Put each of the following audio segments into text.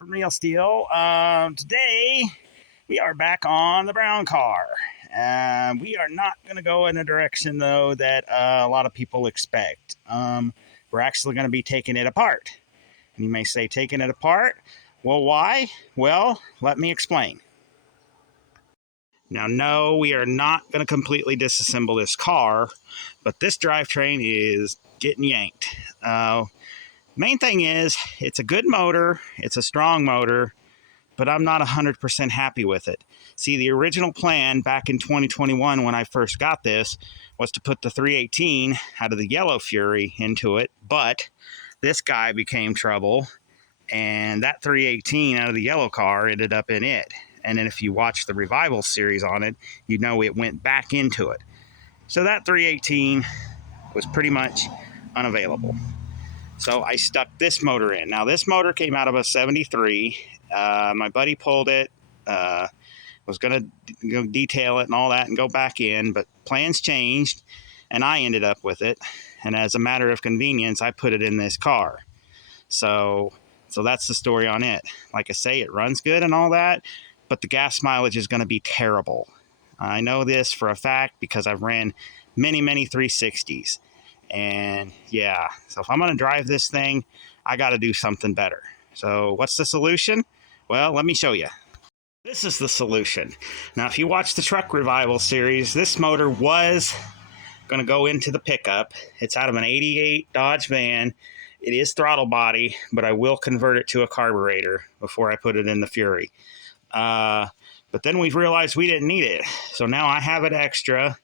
from Real Steel. Today we are back on the brown car. We are not going to go in a direction though that a lot of people expect. We're actually going to be taking it apart. And you may say, taking it apart? Well, why? Well, let me explain. Now, no, we are not going to completely disassemble this car, but this drivetrain is getting yanked. Main thing is, it's a good motor, it's a strong motor, but I'm not 100% happy with it. See, the original plan back in 2021 when I first got this was to put the 318 out of the Yellow Fury into it, but this guy became trouble, and that 318 out of the yellow car ended up in it. And then if you watch the Revival series on it, you know it went back into it. So that 318 was pretty much unavailable. So I stuck this motor in. Now this motor came out of a 73. My buddy pulled it, was going to detail it and all that and go back in, but plans changed and I ended up with it. And as a matter of convenience, I put it in this car. So that's the story on it. Like I say, it runs good and all that, but the gas mileage is going to be terrible. I know this for a fact because I've ran many 360s. And yeah, so if I'm going to drive this thing, I got to do something better. So what's the solution? Well, let me show you. This is the solution. Now, if you watch the Truck Revival series, this motor was going to go into the pickup. It's out of an 88 Dodge van. It is throttle body, but I will convert it to a carburetor before I put it in the Fury. But then we've realized we didn't need it. So now I have it extra.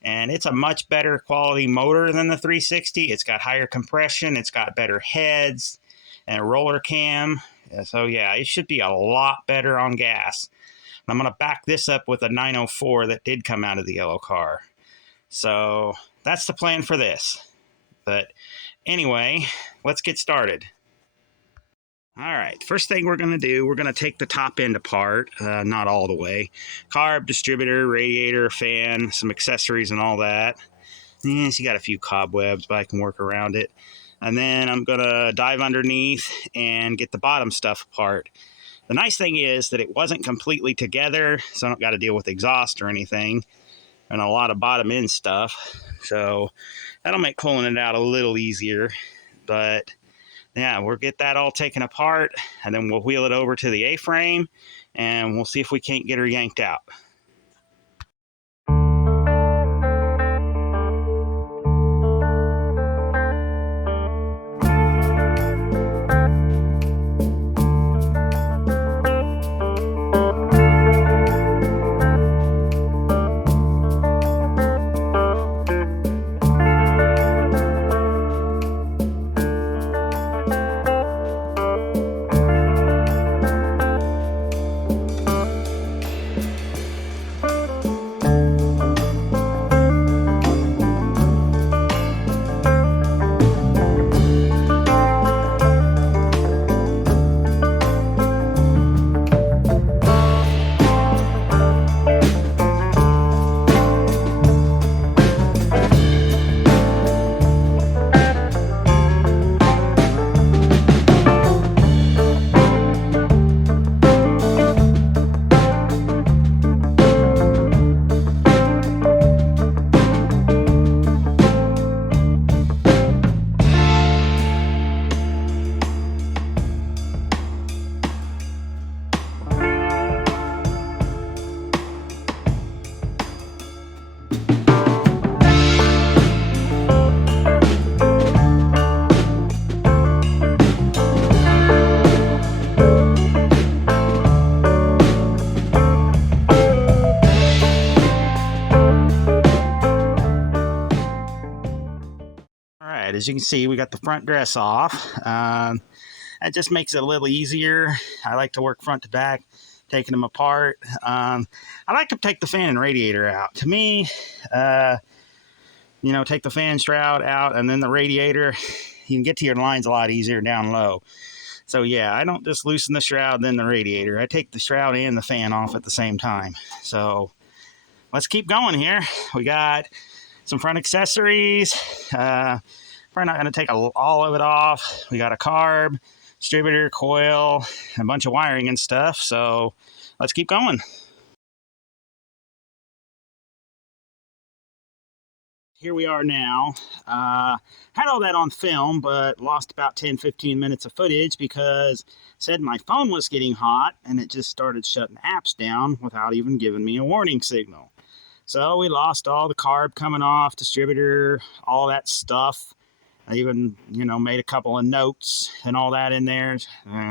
And it's a much better quality motor than the 360. It's got higher compression. It's got better heads and a roller cam. So yeah, it should be a lot better on gas. I'm going to back this up with a 904 that did come out of the yellow car. So that's the plan for this. But anyway, let's get started. All right, first thing we're going to do, we're going to take the top end apart, not all the way. Carb, distributor, radiator, fan, some accessories and all that. And she got a few cobwebs, but I can work around it. And then I'm going to dive underneath and get the bottom stuff apart. The nice thing is that it wasn't completely together, so I don't got to deal with exhaust or anything, and a lot of bottom end stuff. So that'll make pulling it out a little easier, but yeah, we'll get that all taken apart, and then we'll wheel it over to the A-frame, and we'll see if we can't get her yanked out. As you can see, we got the front dress off. That just makes it a little easier. I like to work front to back, taking them apart. I like to take the fan and radiator out. To me, take the fan shroud out and then the radiator. You can get to your lines a lot easier down low. So yeah, I don't just loosen the shroud then the radiator. I take the shroud and the fan off at the same time. So let's keep going here. We got some front accessories. Probably not going to take all of it off. We got a carb, distributor, coil, a bunch of wiring and stuff. So let's keep going. Here we are now. Had all that on film, but lost about 10-15 minutes of footage because said my phone was getting hot and it just started shutting apps down without even giving me a warning signal. So we lost all the carb coming off, distributor, all that stuff. I even, made a couple of notes and all that in there.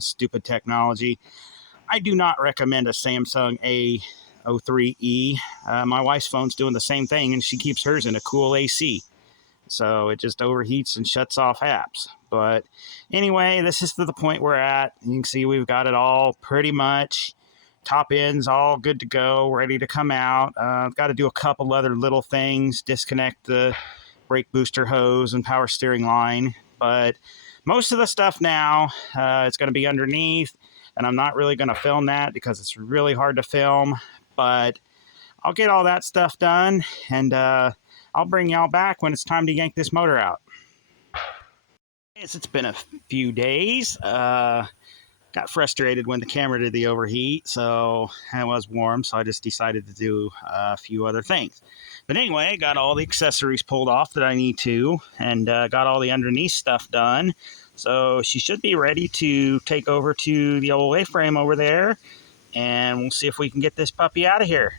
Stupid technology. I do not recommend a Samsung A03E. My wife's phone's doing the same thing, and she keeps hers in a cool AC. So it just overheats and shuts off apps. But anyway, this is to the point we're at. You can see we've got it all pretty much. Top end's all good to go, ready to come out. I've got to do a couple other little things, disconnect the brake booster hose and power steering line. But most of the stuff now, it's going to be underneath. And I'm not really going to film that because it's really hard to film. But I'll get all that stuff done, and I'll bring y'all back when it's time to yank this motor out. It's been a few days. Got frustrated when the camera did the overheat, so it was warm, so I just decided to do a few other things. But anyway, got all the accessories pulled off that I need to, and got all the underneath stuff done. So she should be ready to take over to the old A-frame over there, and we'll see if we can get this puppy out of here.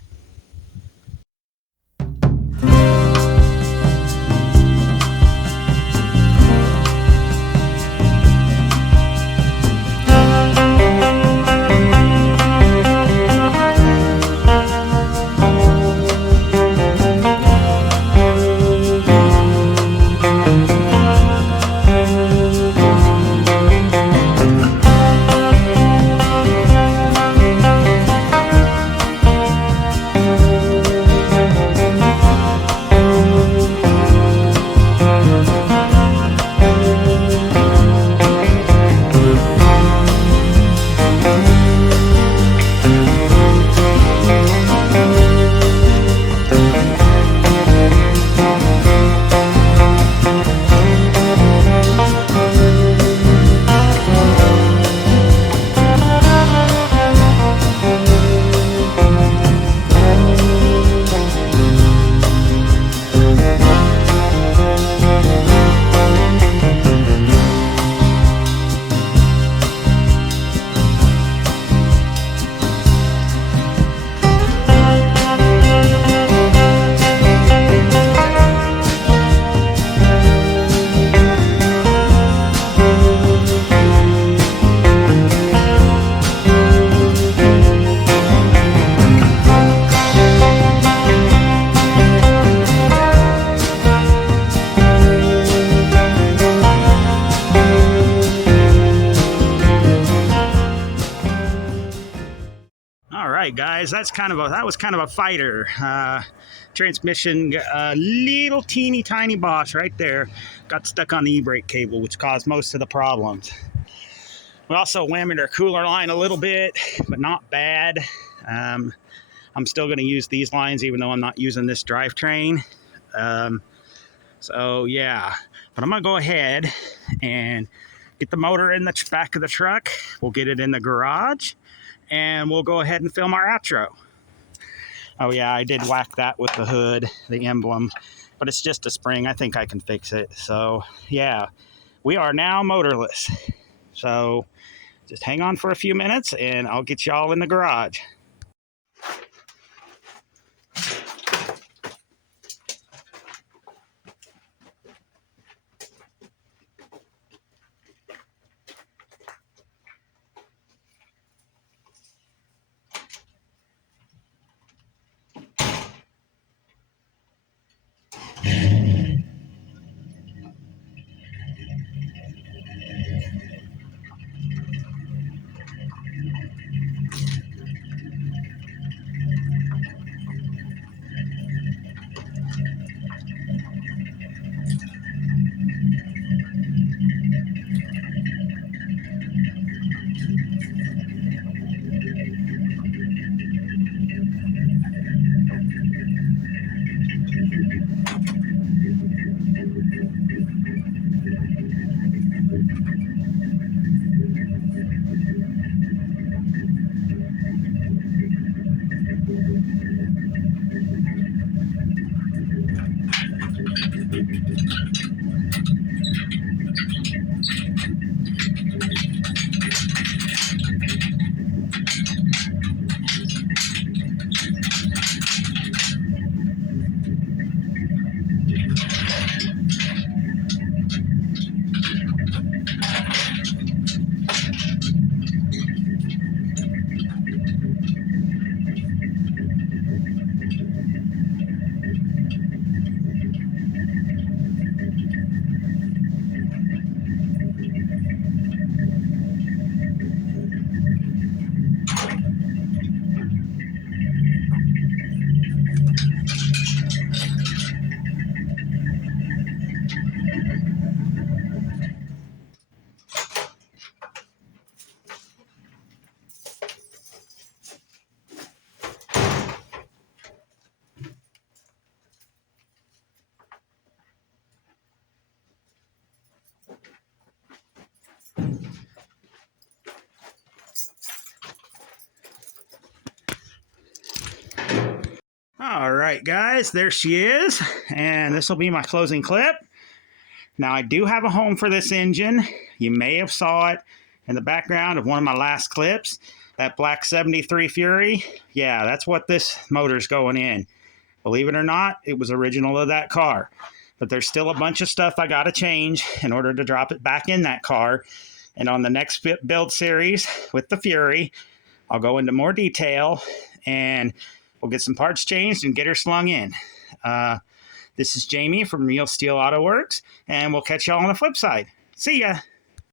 Guys, that was kind of a fighter. Transmission, little teeny tiny boss right there, got stuck on the e-brake cable, which caused most of the problems. We also whammied our cooler line a little bit, but not bad. I'm still going to use these lines even though I'm not using this drivetrain. So yeah, but I'm going to go ahead and get the motor in the back of the truck. We'll get it in the garage, and we'll go ahead and film our outro. Oh yeah, I did whack that with the hood, the emblem, but it's just a spring. I think I can fix it. So yeah, we are now motorless. So just hang on for a few minutes and I'll get y'all in the garage. right, guys, there she is. And this will be my closing clip. Now, I do have a home for this engine. You may have saw it in the background of one of my last clips. That black 73 Fury. Yeah, that's what this motor's going in. Believe it or not, it was original to that car. But there's still a bunch of stuff I got to change in order to drop it back in that car. And on the next build series with the Fury, I'll go into more detail and we'll get some parts changed and get her slung in. This is Jamie from Real Steel Auto Works, and we'll catch y'all on the flip side. See ya.